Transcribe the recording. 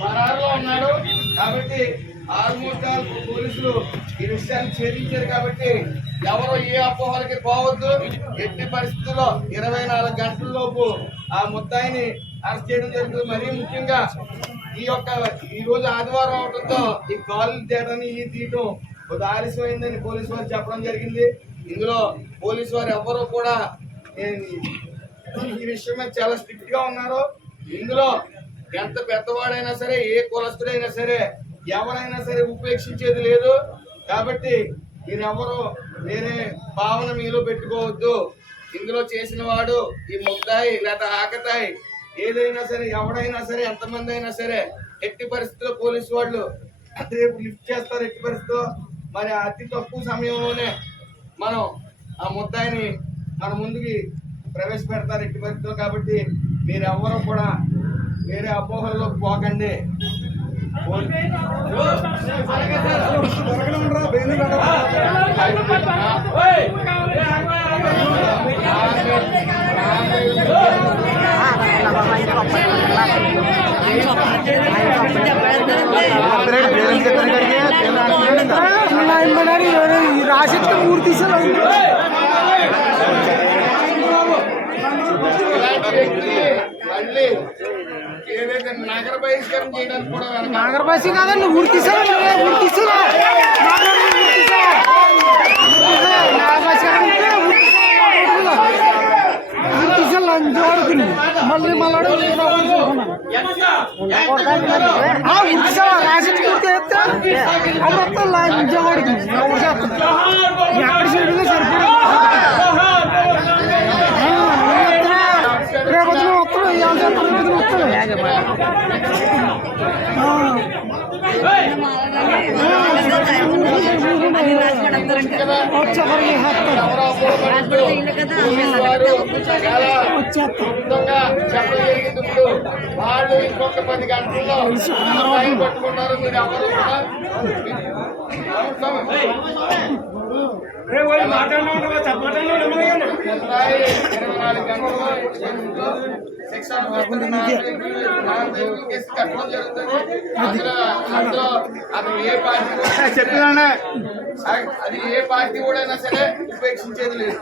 పరారులో ఉన్నాడు. కాబట్టి almost all పోలీసులు ఈ విషయాన్ని ఛేదించారు. కాబట్టి ఎవరు ఏ అపోహలకి పోవద్దు. ఎట్టి పరిస్థితుల్లో 24 గంటలలోపు ఆ ముద్దాయిని అరెస్ట్ చేయడం జరుగుతుంది. మరీ ముఖ్యంగా ఈ రోజు ఆదివారం అవడంతో ఈ కాల్ తీయడాన్ని తీయటం కొద్ది ఆలస్యమైందని పోలీసు వారు చెప్పడం జరిగింది. ఇందులో పోలీసు వారు ఎవరు కూడా ఈ విషయం మీద చాలా స్ట్రిక్ట్ గా ఉన్నారు. ఇందులో ఎంత పెద్దవాడైనా సరే, ఏ కులస్తుడైనా సరే, ఎవరైనా సరే ఉపేక్షించేది లేదు. కాబట్టి మీరెవరు వేరే భావన మీలో పెట్టుకోవద్దు. ఇందులో చేసిన వాడు ఈ ముద్దాయి లేదా ఆకతాయి ఏదైనా సరే, ఎవడైనా సరే, ఎంతమంది అయినా సరే ఎట్టి పరిస్థితుల్లో పోలీసు వాళ్ళు రేపు లిఫ్ట్ చేస్తారు. ఎట్టి పరిస్థితుల్లో మరి అతి తక్కువ సమయంలోనే మనం ఆ ముద్దాయిని మన ముందుకి ప్రవేశపెడతారు ఎట్టి పరిస్థితుల్లో. కాబట్టి మీరెవ్వరూ కూడా వేరే అపోహల్లో పోకండి. రాసిట్కి మూర్తి ఏదైతే నగర బహిష్కరణ చేయడానికి కూడా నగర బహిష్కరణ కాదండి, ఊరికిసా మళ్ళీ రాసిట్ పూర్తి చేస్తే అప్పుడు లంచవాడికి ఎక్కడ చేయడం సరిపడా రేపు వస్తాడు ఇవాళ వాళ్ళు ఇంకొక 10 గంటల్లో పట్టుకుంటారు. మీరు ఎవరు శిక్షణ కట్టడం జరుగుతుంది. అది ఏ పార్టీ కూడా అయినా సరే ఉపేక్షించేది లేదు.